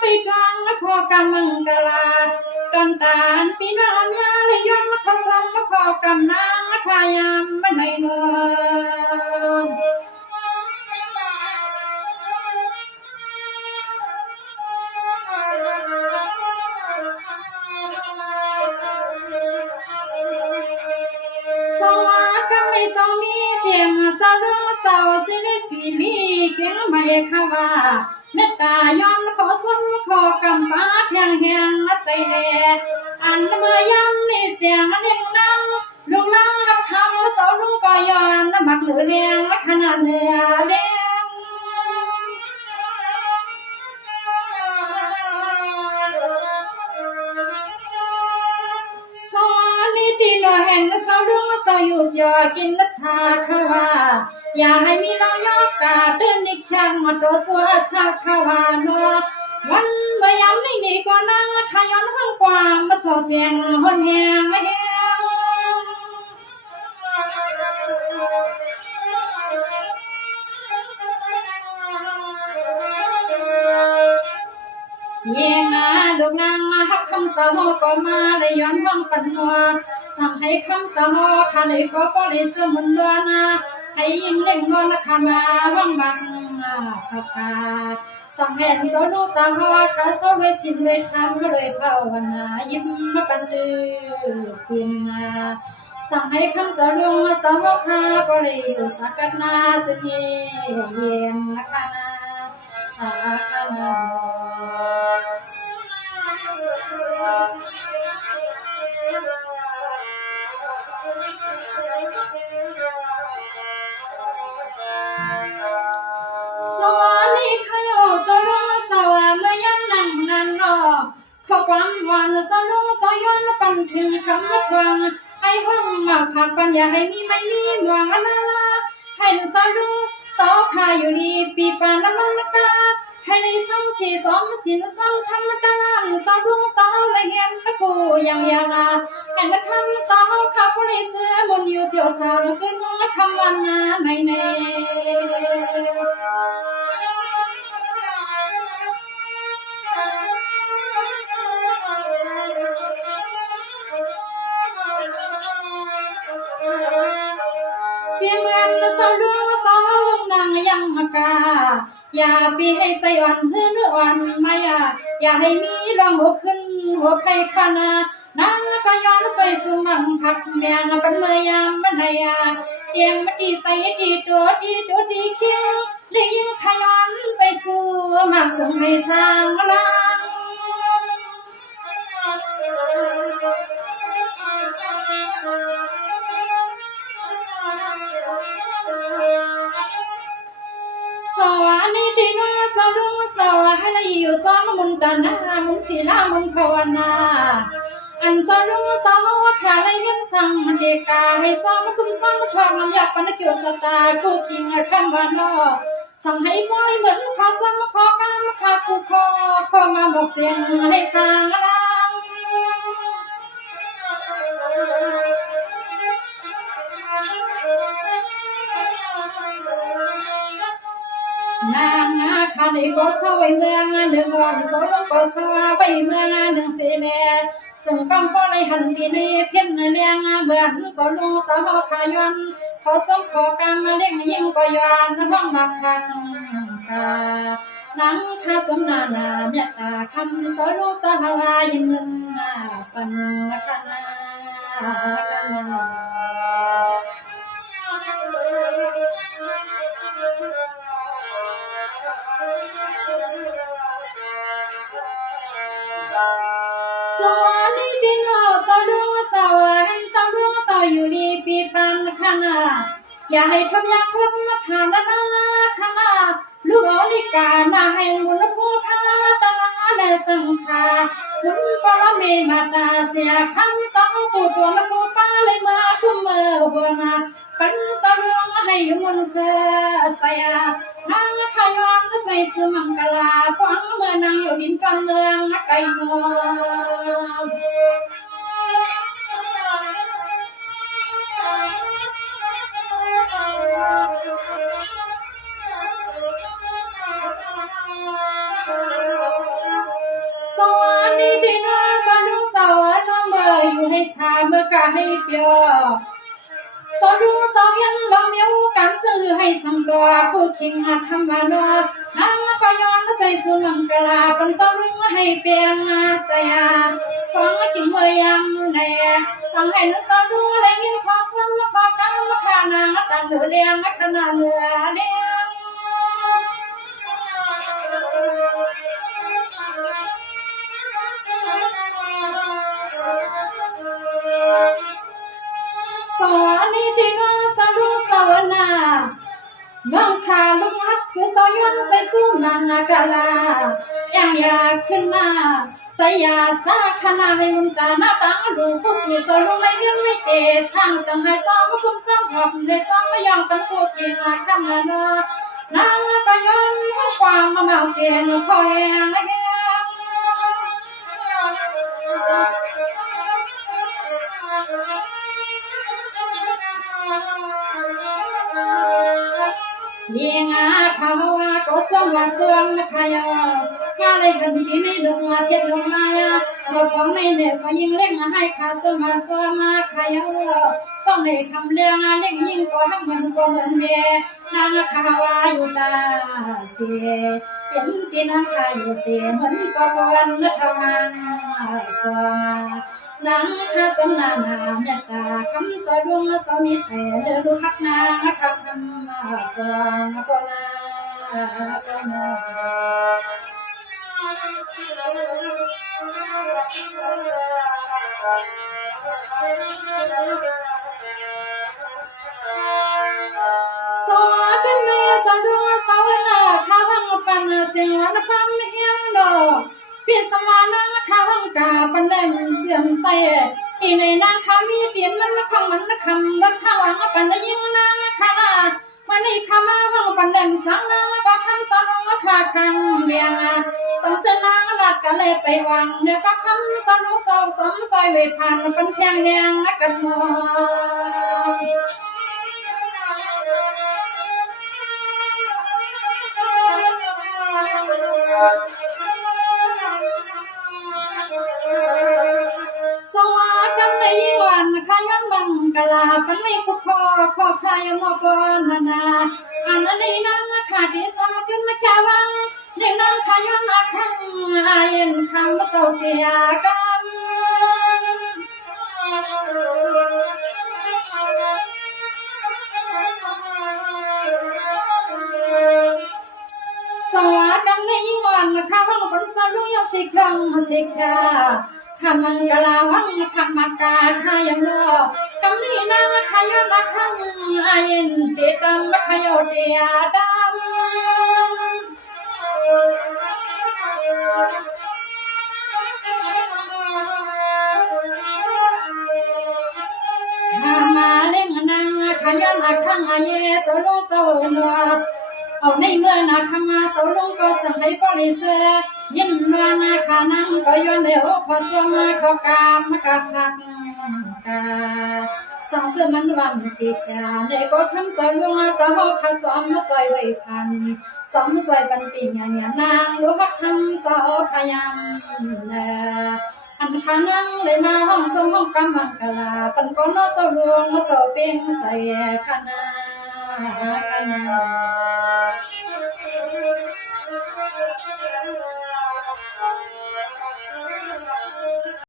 ไปกลางขอกำมังกลาตอนตานปีนามยาเลยย้อนขอซ้ำขอกำนางขายามบันไดเมืองสวากำในสองมีเสียงสาวรุ่งสาวสิริสีลีเกียงไม่ขวาเมตตาย้อนขอส้มขอกำป้าเทียงแหงใส่แลอันเมื่อยำในเสียงเลี้ยงนั่งลุงนั่งหักคำสาวรุ่งก็ย้อนมักเหลือเลี้ยงขนาดเนื้อเลี้ยงที่เราเห็นสาวรุ่งสาวหยุดยอกินสาขวาอย่าให้มีน้อยกาเต้นอีกครั้งมาตัวสัวสาขวาเนาะวันเมื่อยามนี่ก็นั่งขย้อนห้างกว่ามาส่อเสียงหอนแหงแหงเย่งาลูกนางหักคำสาวก็มาได้ย้อนห้องปันหัวสั่งให้คำสาวขาเลยก็ปล่อยเสื่อมล้วนให้ยิ่งเล่นงอนขามาห้องบังขับตาสั่งแห่งสาวลูกสาวขาสาวเลยชิมเลยทำเลยภาวนายิ้มมาปันตือสินสั่งให้คำสาวลูกสาวขาปล่อยสักกันนาจะเย็นนะคะนาสวัสดีค่ะโยสลุงสาวเมื่อยำนั่งนันรอขอความหวานสลุงสาย้อนปันถึงคำละฟังไอ้ห้องมาผักปัญญาให้มีไม่มีหวังอนาลาให้สลุงสาวขาอยู่ดีปีปานละมันละกาให้ในสองสี่สองสินสองธรรมดาสาวรุ่งสาวละเห็นตะกูอย่างยาลาให้ละคำสาวขาผู้ในเสื้อบนอยู่เปียวสาวขึ้นคำวันนาในเสียงเงินสาวรุ่งสาวลุงนางยังมากาอย่าไปให้ใส่วันเฮือนวันมาอย่าให้มีรองหัวขึ้นหัวใครขานานางก็ย้อนใส่สุมันผักแมงเป็นเมื่อยามบันไดเตียงมาตีใส่ตีตัวเคียวเลยยิ่งขย้อนใส่สูมาส่งให้สร้างลังสวัสดีที่น้าสาวรุ่งสาวให้อยู่ซ้อมมุนตานามุนศีลามุนภาวนาอันสาวรุ่งสาวขาเลยเห็นสั่งเด็กกาให้ซ้อมคุ้มซ้อมทองอยากปนเกี่ยวสตาคู่กิงคำว่านอสั่งให้มวยเหมือนขอซ้ำขอกำขาคู่ขอมาบอกเสียงให้สร้างลังนางข้าในก็สวยเมืองหนึ่งวันสองก็สวยไปเมืองหนึ่งเสียแน่ส่งกำปอในหันดีในเพี้ยนเลี้ยงเบือนสาวลูกสาวขายอนขอส่งขอกำมาเลี้ยงยิ่งก็ย้อนห้องบักคันนังข้าสมนาเมตตาคำสาวลูกสาวยินเงินปันคันสวัสดีที่น้องสาวรุ่งสาวเห็นสาวรุ่งสาวอยู่ดีปีปันขนาอย่าให้ทบยักครบมาผ่านนาขนาลูกอลิกานาให้มุนพูพาตลาและสังขามุนปรเมมาตาเสียคำสาวปูตัวละปูป้าเลยมาคุ้มเมื่อหัวมาปันสาวรุ่งให้มุนเสือใส่นางขย้อนใส่สุมังกลาฟังเมื่อนางอยู่ดินกันเมืองไกลเมือง สาเมื่อกะให้เปียวสอนรู้สอนเห็นลำเมียวการซื้อให้สำตัวผู้ทิ้งทำมาโนนางก็ย้อนใส่สุนังกลาเป็นสอนรู้ให้เปียงเสียฟังทิ้งเมื่อยำในสั่งให้นักสอนรู้เลยยินขอส่วนขอการมาขานางต่างเหนือเลี้ยงขนาดเหนือเลี้ยงสอนนี่ที่น้องสอนรู้สวนาน้องขาลุกฮักซื้อสอยวนใส่สู้มันกะลาอย่างอยากขึ้นมาใส่ยาสาขนาให้มุนตาหน้าตาดูผู้สู่สลุไม่เลี้ยงไม่เตะสร้างสังให้ซ้อมคุ้มซ้อมหอบในซ้อมไม่ยอมตั้งผู้ที่มาคำนานางก็ย้อนให้ความมาเมาเสียนคอแหงยิงเขาว่าก็สมว่าเสื่อมนะคะยากาเลยหันที่ไม่ลงมาเพียรลงมายาเราของในเหนือก็ยิงเล่งให้ขาสมว่าเสื่อมมาขายต้องในคำเลี้ยงเล่งยิงก็ให้มันก็เหมือนเดียนางเขาว่าอยู่ตาเสียเป็นที่นางขายอยู่เสียเหมือนก็วันทางสนางข้าสมนานาเมตตาคำสะดวงสมีแสเดือดูฮักนางคำมาก่อนก่อนก่อนสวัสดีนะสะดวงสาวนาข้าหังปันเสียงวันพัมเฮียงดอกพิสมานังข้าหังกาปันเล่มเสียงใส่ที่ในนางข้ามีเตียนมันคำมันคำรักข้าวังปันยิงนางข้าวันนี้ข้ามาหังปันเล่มสังนางก็คำสอนมาข้าคังเบียงสังเสนางหลักกันเลยไปวังเนื้อก็คำสอนสาวสมซอยเวพันเป็นเพียงแยงกันมองสวัสดีในวันขยันบังกลาเป็นไม่คุกคอขายมอกนานาอันนี้นั่งขาดีสมกินแค่วังในนั่งขยันขังอายันคำเศร้าเสียกันสวัสดีในวันข้าห้องคนสาวลุยสิขังสิขาข้ามังกลาวังข้ามากาข้ายังรอกำนี้นางขยันขังอายันเตตามขยอเดียดข้ามาเล่งนางขยันขังอาเยสโลโซนัวเอาในเมื่อนาคมาสาวลงก็สั่งให้บริเสยินวานาขานังก็ย้อนเดียวพอสมาเขากามกะพักกาสังเสมันวันที่จาในก็ทำสาวลงสาวขาสอมมาซอยไว้พันสอมซอยปันปีงานนางรู้ว่าทำสาวขยันอันขานังเลยมาห้องสมห้องกำมังกลาปันก้อนสาวลงมาสาวเป็นใส่ขานาขานา